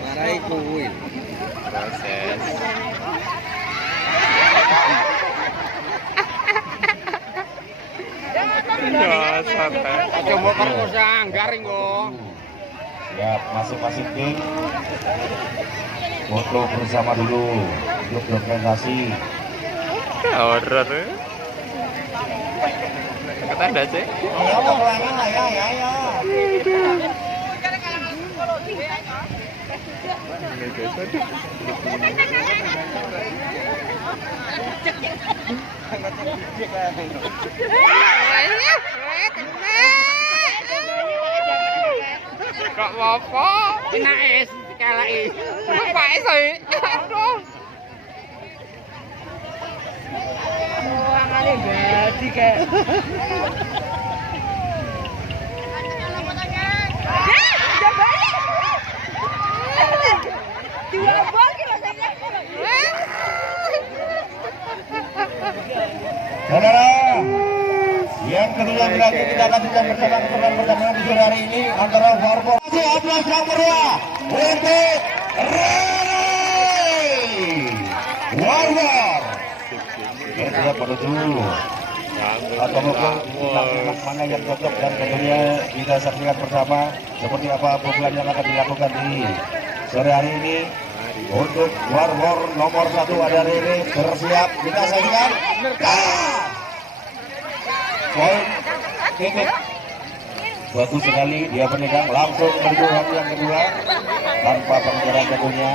Marai kuwi. Proses. Ya, santai. Aja mau perkosa garing kok. Ya, masing-masing tim foto bersama dulu untuk dokumentasi. Horor. Kata ada sih. Ya, peperangan lah ya. Kok apa? Enak es dikalai. Apa sih? Aduh. Ruangane jadi kayak. Saudara, yang kedua lagi kita lanjutkan bersama keperluan pertandingan di sore hari ini antara Warbo. Aplaus yang meriah untuk Warbo. Yang sudah menuju atau mungkin mana yang cocok dan tentunya kita saksikan bersama seperti apa pukulan yang akan dilakukan di sore hari ini. Untuk Warwar nomor 1 ada Rere bersiap, kita saksikan. Poin titik bagus sekali, dia menegang langsung menuju round yang kedua tanpa pengejaran tentunya.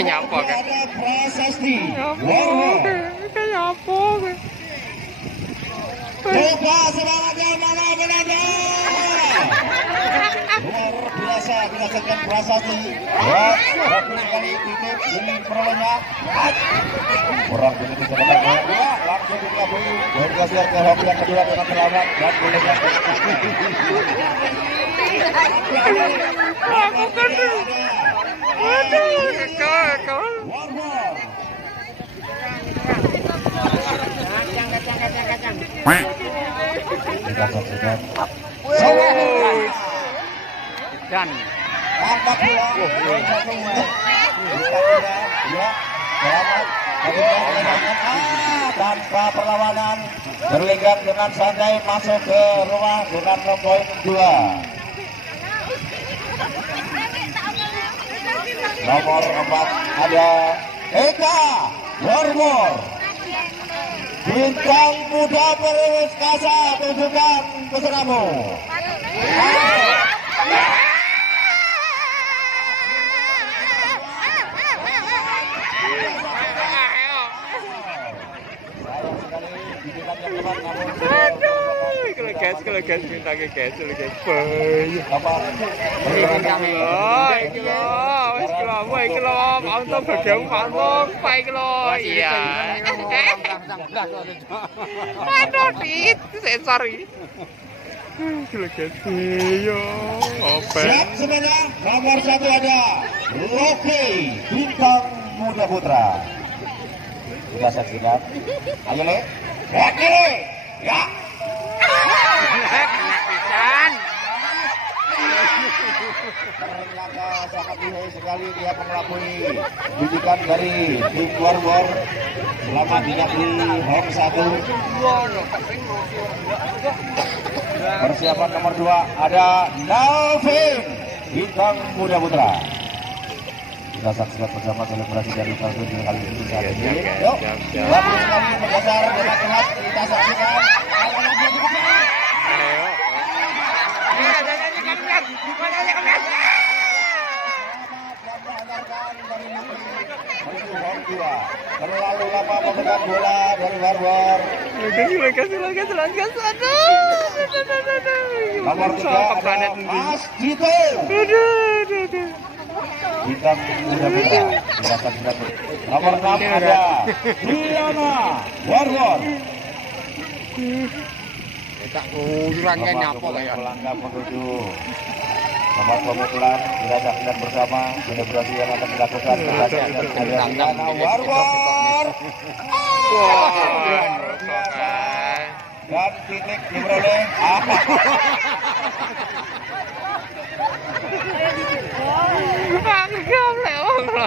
Nyampok. Ada prasasti Warwar. Nyampok. Coba semangatnya mana Belanda. Luar biasa dirasakan prasasti. Bagus sekali titik ini perolehnya. Kurang begitu sebenarnya. Langsung dikabui. Dan kasih ke round yang kedua dengan selamat dan bolehnya. Lakukan dulu. Waduh, kekal. Warwar. Kita saksikan. Dan Angkat bola. Ya, selamat. Tanpa perlawanan berlenggang dengan santai masuk ke rumah dengan poin 2. Nomor 4 ada Eka Warmor. Bintang muda Perwis Kasa, tunjukkan pesertamu. Kalau gas bintangnya gas, banyak. Apa? Untuk bergabung pantong, baik lo, iya. Aduh, dit, sensor ini. Kalau gas, yo, open. Siap semuanya, nomor 1 ada Loki, bintang muda putra. Kita saksikan. Ayo Le, Loki, ya. Ternyata sangat lihai sekali dia mengelabui bidikan dari tim Warwar selama dia di home 1. Persiapan nomor 2 ada Nalvin, bintang muda putra. Kita saksikan bersama selebrasi dari Nalvin kali ini saat ini. Yuk, bagus sekali berdasar dengan keras kita saksikan. Terlalu lama memegang bola dari Warwar. Legas, aduh. Nomor 3 ada Mas Dito. Bintang muda putra. Nomor 6 ada Diana Warwar. tak urangnya nyapa kayak. Melangkah menuju tempat pemukulan, kita saksikan bersama selebrasi yang akan dilakukan. Ada Diana Warwar. Dan titik diperoleh.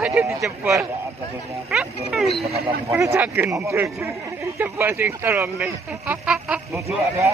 aja dijebol. Cak gendeng. Jebol sing tolong nih. 7 ada.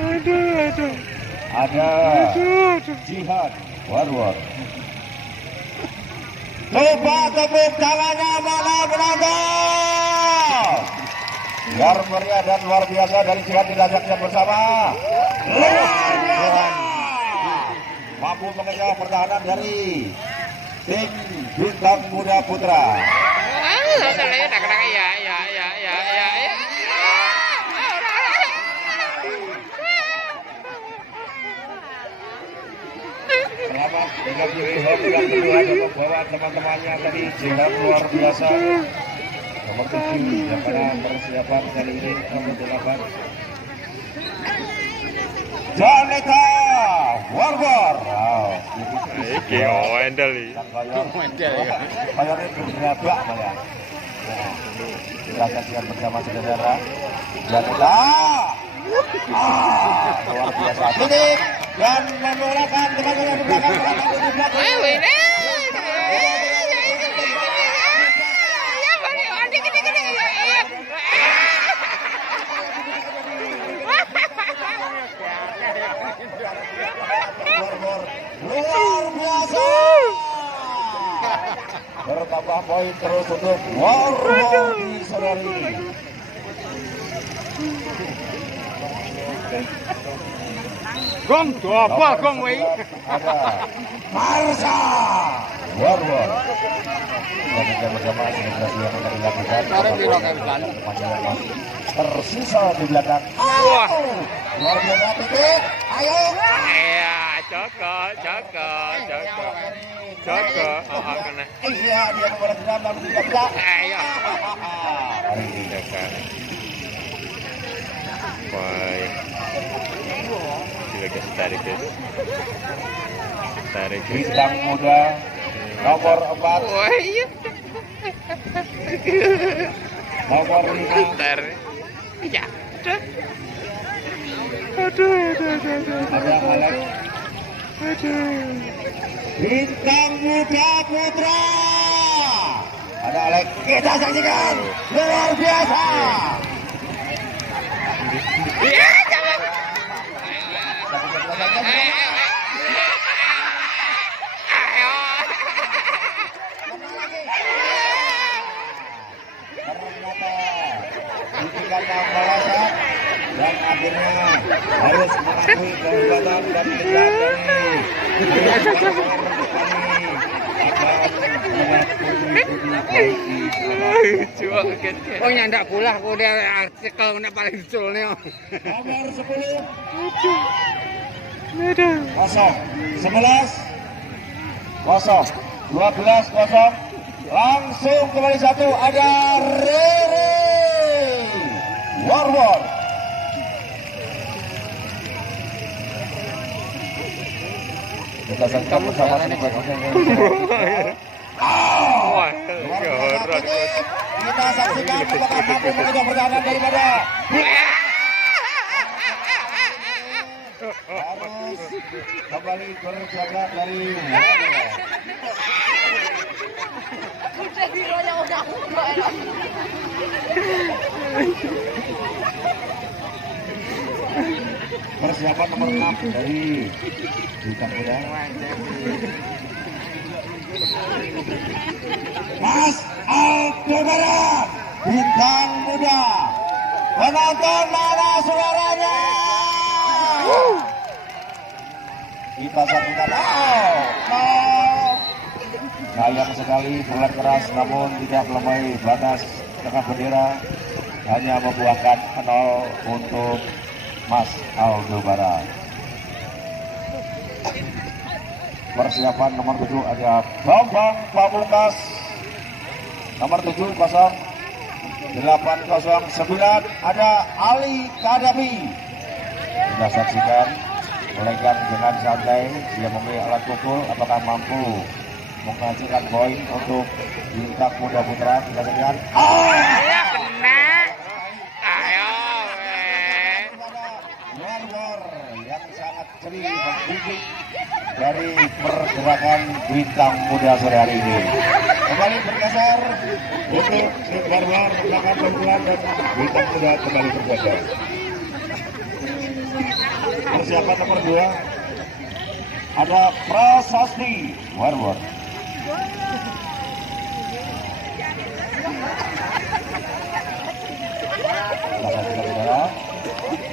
Aduh. Ada Jihad Warwar. Coba tepuk tangannya mana penonton. Biar meriah dan luar biasa dari Jihad dilajakkan bersama. Luar biasa. Mampu mengejar pertahanan dari tim Bintang Muda Putra. Ya. Selamat dengan Jihad yang kedua membawa teman-temannya tadi. Jihad luar biasa. Nomor 7 yang pada persiapan kali ini nomor 8. Janeta Warwar. Iki wendel iki. Kayaknya bergerak malah. Kita saksikan bersama saudara. Janeta. Luar biasa. Titik dan memulakan teman-teman di belakang. Luar biasa. Bertambah poin terus untuk Warwar di saudari. Gong, apa gong wei? Ada Marsha Warwar. Kita bersama selebrasi yang akan dilakukan. Tersisa di belakang. Wah. Luar biasa titik. Ayo. Iya, Joko. Kena. Iya, dia membalas dendam lalu tidak bisa. Ayo. Hari ini Joko. Wah. Gila guys, tarik guys. Bintang Muda nomor 4. Wah, iya. Nomor 5. Ntar. Ya. Ada Alex. Bintang Muda Putra. Ada Alex. Kita saksikan. Luar biasa. Iya, jangan. Ayo. Ternyata ditinggalkan melesat dan akhirnya harus mengakui kehebatan dan kejadian Oh nyandak pula aku dia artikel nak paling dicul nih. Nomor 10 kosong 11 kosong 12 kosong langsung kembali satu ada Rere Warwar. Kita saksikan bersama Wah, horor. Kita saksikan apakah mampu mengejar pertahanan daripada harus kembali berjaga dari persiapan nomor 6 dari Bintang Muda. Mas Aldebaran Bintang Muda. Penonton mana suaranya? Kita saksikan. Sayang sekali bulan keras namun tidak melampaui batas tengah bendera, hanya membuahkan 0 untuk Mas Aldebaran. Persiapan nomor 7 ada Bambang Pamungkas. Nomor 7 kosong 809 ada Ali Kadabi. Kita saksikan mulaikan dengan santai, dia memiliki alat pukul, apakah mampu menghasilkan poin untuk Bintang Muda Putra. Kita saksikan. Ya kena. Ayo. Warwar yang sangat ceria membidik dari pergerakan bintang muda sore hari ini. Kembali bergeser untuk Warwar belakang pukulan dan bintang muda kembali bergeser. Persiapan nomor 2 ada Prasasti Warwar.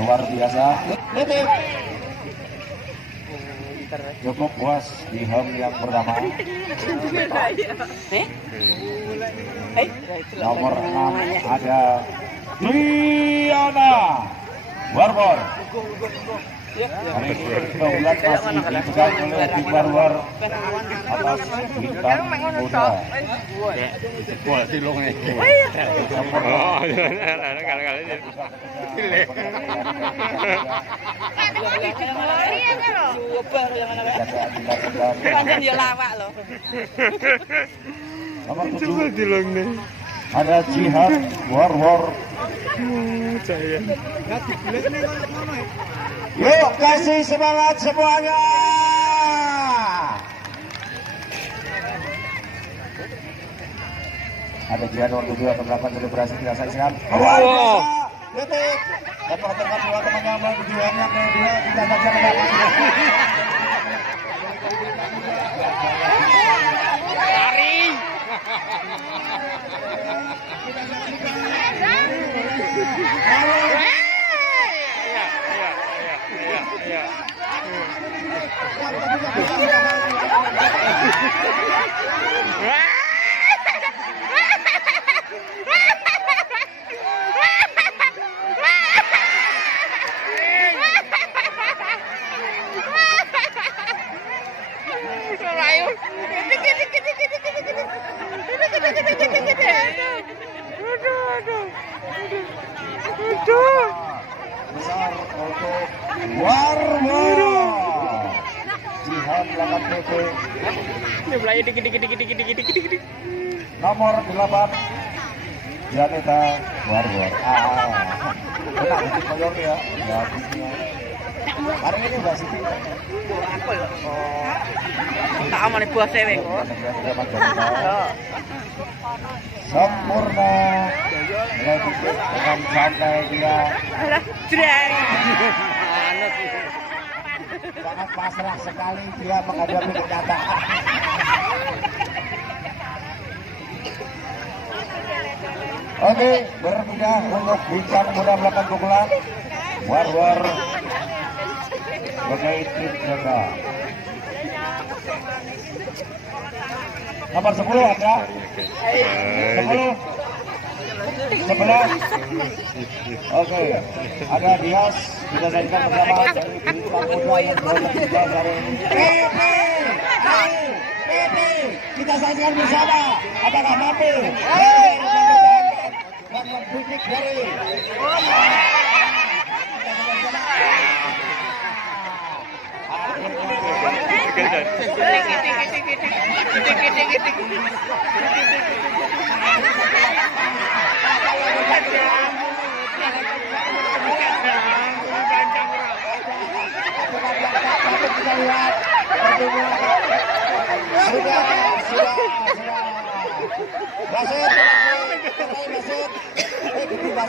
Luar biasa. Titik. Cukup puas di home yang pertama. Nomor 6 ada Diana Warwar. Keunggulan masih dipegang oleh tim Warwar atas bintang muda. Bola silong nih. Oh, kali-kali. Nomor 7 ada Jihad Warwar. Yuk kasih semangat semuanya. Ada Jihad nomor 7 akan melakukan selebrasi tidak saksikan. Detik. Dan perhatikan dua temannya menuju yang kedua tidak saksikan. Besar untuk Warwar. Jihad belakang PP. Ini belanja dikit. Nomor 8 Janeta Warwar. Benar itu koyor ya. Ya bisnya. Hari ini udah sih. Tak aman buah sewe kok. Sempurna. Dengan santai dia. Jreng. Sangat pasrah sekali dia menghadapi kenyataan. Oke, berpindah untuk bintang muda belakang pukulan. Warwar sebagai tim jaga. Nomor 10 ada 10 11. Oke, ada Dias kita sajikan bersama dari bintang muda yang bertiga dari PP. Kita sajikan bersama. Apakah mampu? Warwar Butik dari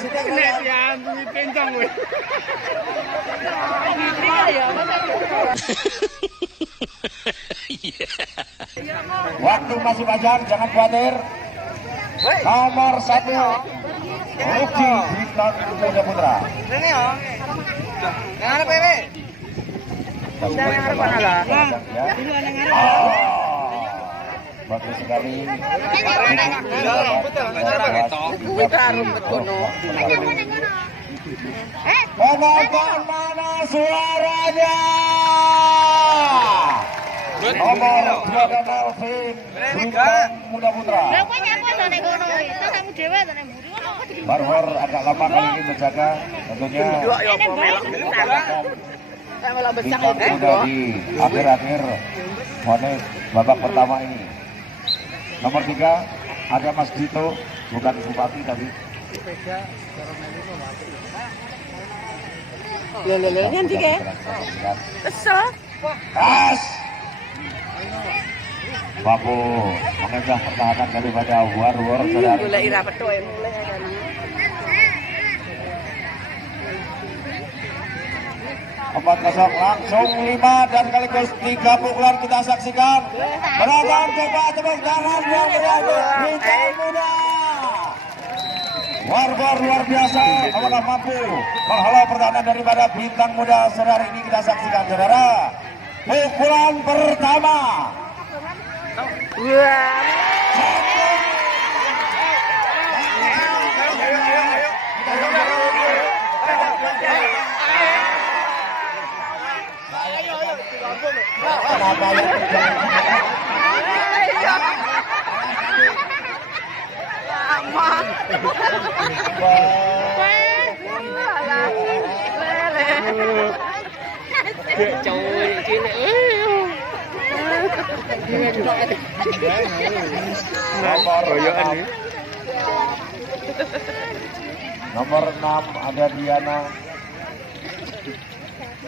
kita lihat waktu masih panjang, jangan khawatir. Nomor 1 Ruki Bintang Muda Putra. Ini ya. Yang ada PW. Yang ada mana lah? Bagus sekali. Penonton mana suaranya? Nomor 2 Melvin Bintang Muda Putra. Warwar agak lama kali ini menjaga tentunya bintang muda di akhir-akhir menit babak pertama ini. Nomor 3 ada Mas Dito, bukan bupati tapi Lelelenya nanti ke? Kesel. Kas mampu mengejar pertahanan daripada Warrior saudara. Mulai ira petu ya mulai ada nang. Empat kosong langsung 5 dan sekaligus 3 pukulan kita saksikan. Penonton coba tepuk tangan yang meriah Bintang Muda. Warrior luar biasa, apakah mampu menghalau pertahanan daripada Bintang Muda saudara. Ini kita saksikan saudara. Pukulan pertama. Nomor 6 ada Diana.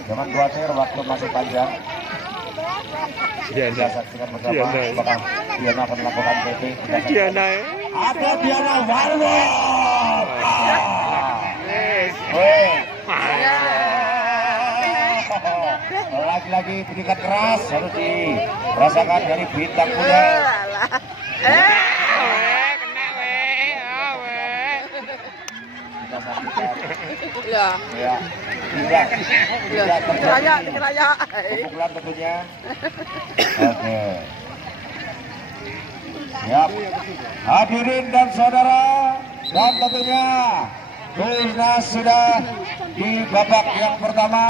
Jangan khawatir, waktu masih panjang. Kita saksikan bersama apakah Diana akan melakukan PP. Diana. Ada Diana Warrior. Lagi-lagi pendidikan keras harus dirasakan dari Bintang Muda. Ya. Ya, tidak Dikeraya. pukulan tentunya. Oke. Siap. Hadirin dan saudara, dan tentunya Timnas sudah di babak yang pertama.